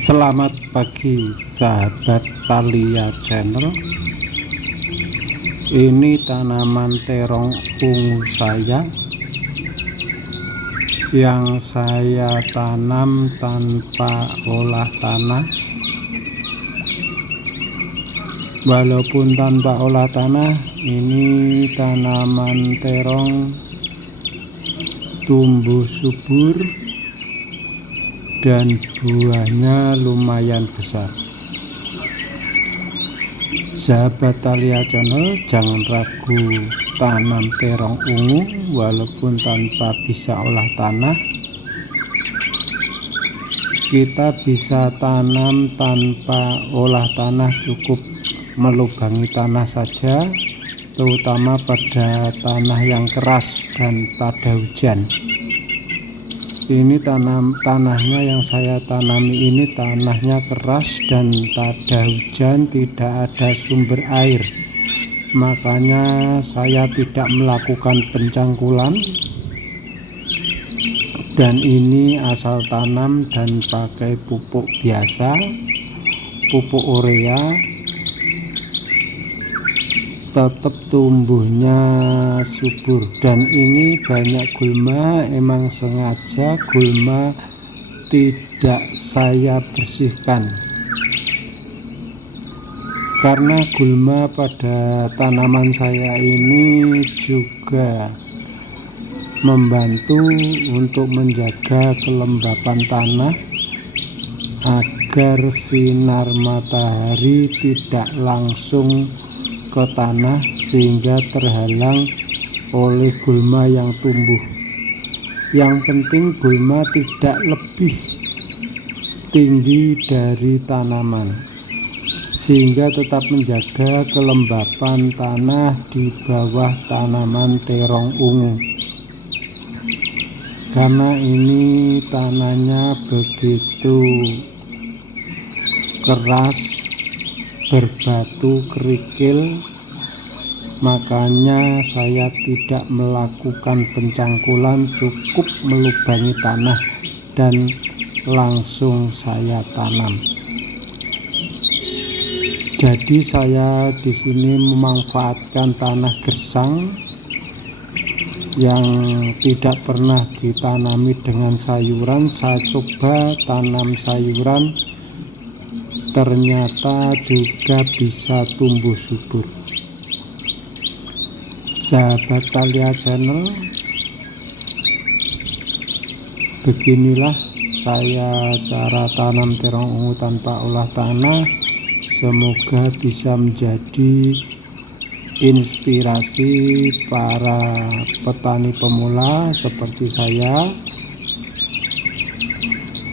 Selamat pagi sahabat Thalia Channel. Ini tanaman terong ungu saya yang saya tanam tanpa olah tanah. Walaupun tanpa olah tanah, ini tanaman terong tumbuh subur dan buahnya lumayan besar. Sahabat Thalia Channel, jangan ragu tanam terong ungu walaupun tanpa bisa olah tanah. Kita bisa tanam tanpa olah tanah, cukup melubangi tanah saja, terutama pada tanah yang keras dan tada hujan. Ini tanahnya yang saya tanami ini tanahnya keras dan tada hujan, tidak ada sumber air, makanya saya tidak melakukan pencangkulan. Dan ini asal tanam dan pakai pupuk biasa, pupuk urea, tetap tumbuhnya subur. Dan ini banyak gulma, emang sengaja gulma tidak saya bersihkan karena gulma pada tanaman saya ini juga membantu untuk menjaga kelembapan tanah agar sinar matahari tidak langsung ke tanah sehingga terhalang oleh gulma yang tumbuh. Yang penting gulma tidak lebih tinggi dari tanaman sehingga tetap menjaga kelembapan tanah di bawah tanaman terong ungu. Karena ini tanahnya begitu keras, berbatu kerikil, makanya saya tidak melakukan pencangkulan, cukup melubangi tanah dan langsung saya tanam. Jadi saya di sini memanfaatkan tanah gersang yang tidak pernah ditanami dengan sayuran. Saya coba tanam sayuran, ternyata juga bisa tumbuh subur. Sahabat Thalia Channel, beginilah saya cara tanam terong ungu tanpa olah tanah. Semoga bisa menjadi inspirasi para petani pemula seperti saya.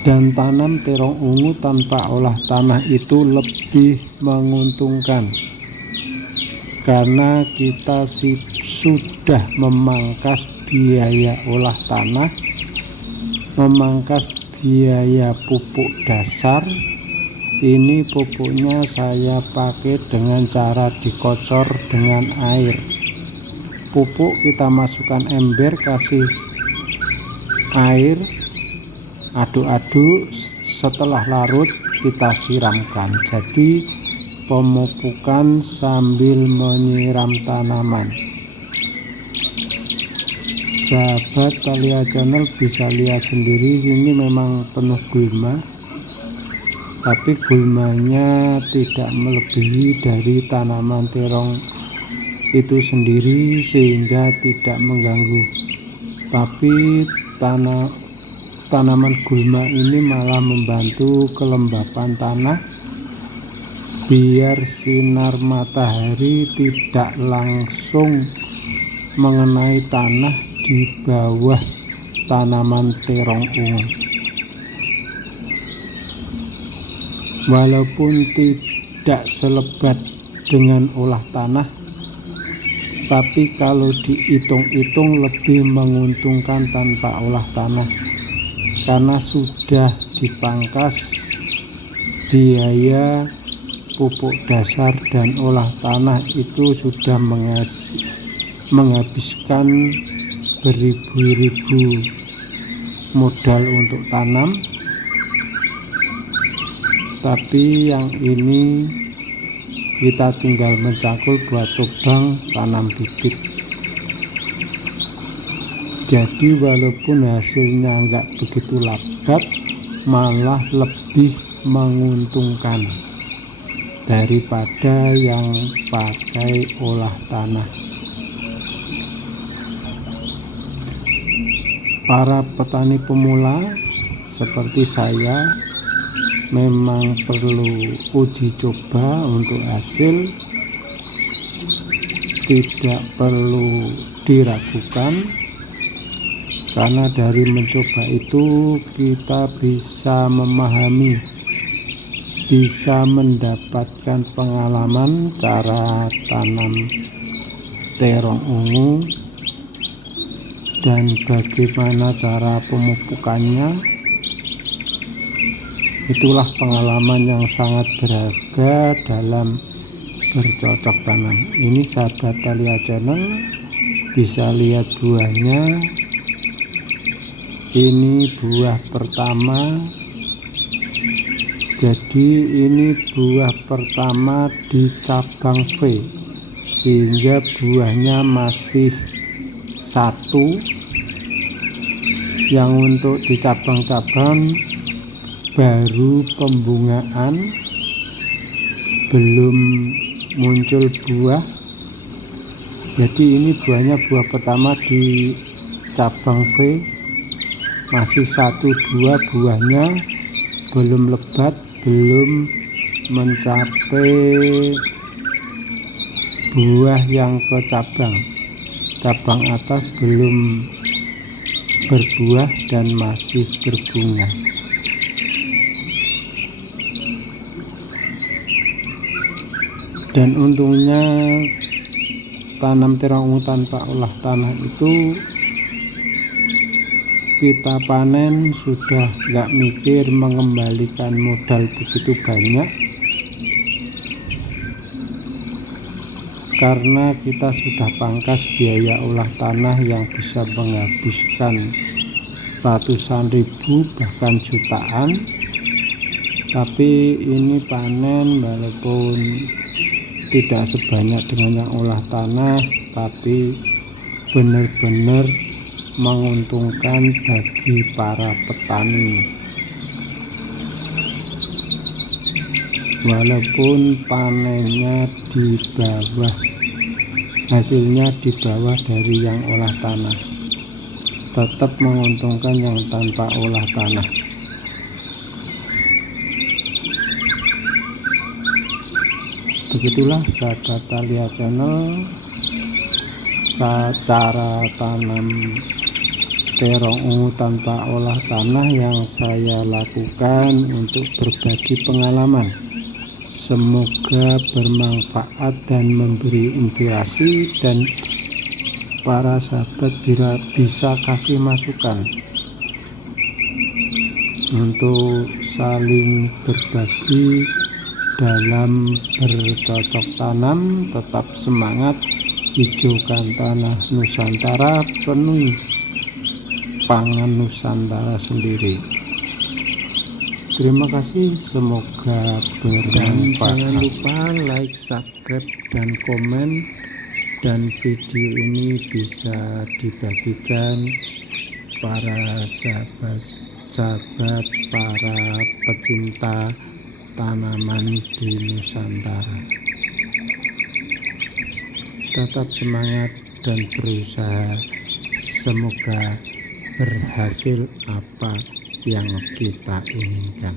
Dan tanam terong ungu tanpa olah tanah itu lebih menguntungkan karena kita sudah memangkas biaya olah tanah, memangkas biaya pupuk dasar. Ini pupuknya saya pakai dengan cara dikocor dengan air. Pupuk kita masukkan ember, kasih air, aduk-aduk, setelah larut kita siramkan. Jadi pemupukan sambil menyiram tanaman. Sahabat Thalia Channel bisa lihat sendiri, ini memang penuh gulma, tapi gulmanya tidak melebihi dari tanaman terong itu sendiri sehingga tidak mengganggu. Tapi tanaman gulma ini malah membantu kelembapan tanah biar sinar matahari tidak langsung mengenai tanah di bawah tanaman terong ungu. Walaupun tidak selebat dengan olah tanah, tapi kalau dihitung-hitung lebih menguntungkan tanpa olah tanah karena sudah dipangkas biaya pupuk dasar dan olah tanah. Itu sudah menghabiskan beribu-ribu modal untuk tanam. tapi yang ini kita tinggal mencangkul buat lubang tanam bibit. Jadi walaupun hasilnya nggak begitu lebat, malah lebih menguntungkan daripada yang pakai olah tanah. Para petani pemula seperti saya memang perlu uji coba untuk hasil, tidak perlu diragukan, karena dari mencoba itu kita bisa memahami, bisa mendapatkan pengalaman cara tanam terong ungu dan bagaimana cara pemupukannya. Itulah pengalaman yang sangat berharga dalam bercocok tanam. Ini sahabat Thalia Channel bisa lihat buahnya. Ini buah pertama. Jadi ini buah pertama di cabang V, sehingga buahnya masih satu. Yang untuk di cabang-cabang baru pembungaan, belum muncul buah. Jadi ini buahnya buah pertama di cabang V, masih 1-2 buahnya, belum lebat, belum mencapai buah yang ke cabang atas belum berbuah dan masih berbunga. Dan untungnya tanam terong ungu tanpa olah tanah itu kita panen sudah nggak mikir mengembalikan modal begitu banyak, karena kita sudah pangkas biaya olah tanah yang bisa menghabiskan ratusan ribu bahkan jutaan. Tapi ini panen walaupun tidak sebanyak dengan yang olah tanah, tapi benar-benar menguntungkan bagi para petani. Walaupun panennya di bawah, hasilnya di bawah dari yang olah tanah, tetap menguntungkan yang tanpa olah tanah. Begitulah sahabat Thalia Channel, cara tanam terong ungu tanpa olah tanah yang saya lakukan untuk berbagi pengalaman. Semoga bermanfaat dan memberi inspirasi, dan para sahabat bisa kasih masukan untuk saling berbagi dalam bercocok tanam. Tetap semangat, hijaukan tanah Nusantara, penuhi pangan Nusantara sendiri. Terima kasih, semoga bermanfaat. Jangan lupa like, subscribe, dan komen, dan video ini bisa dibagikan para sahabat, para pecinta tanaman di Nusantara. Tetap semangat dan berusaha, semoga berhasil apa yang kita inginkan.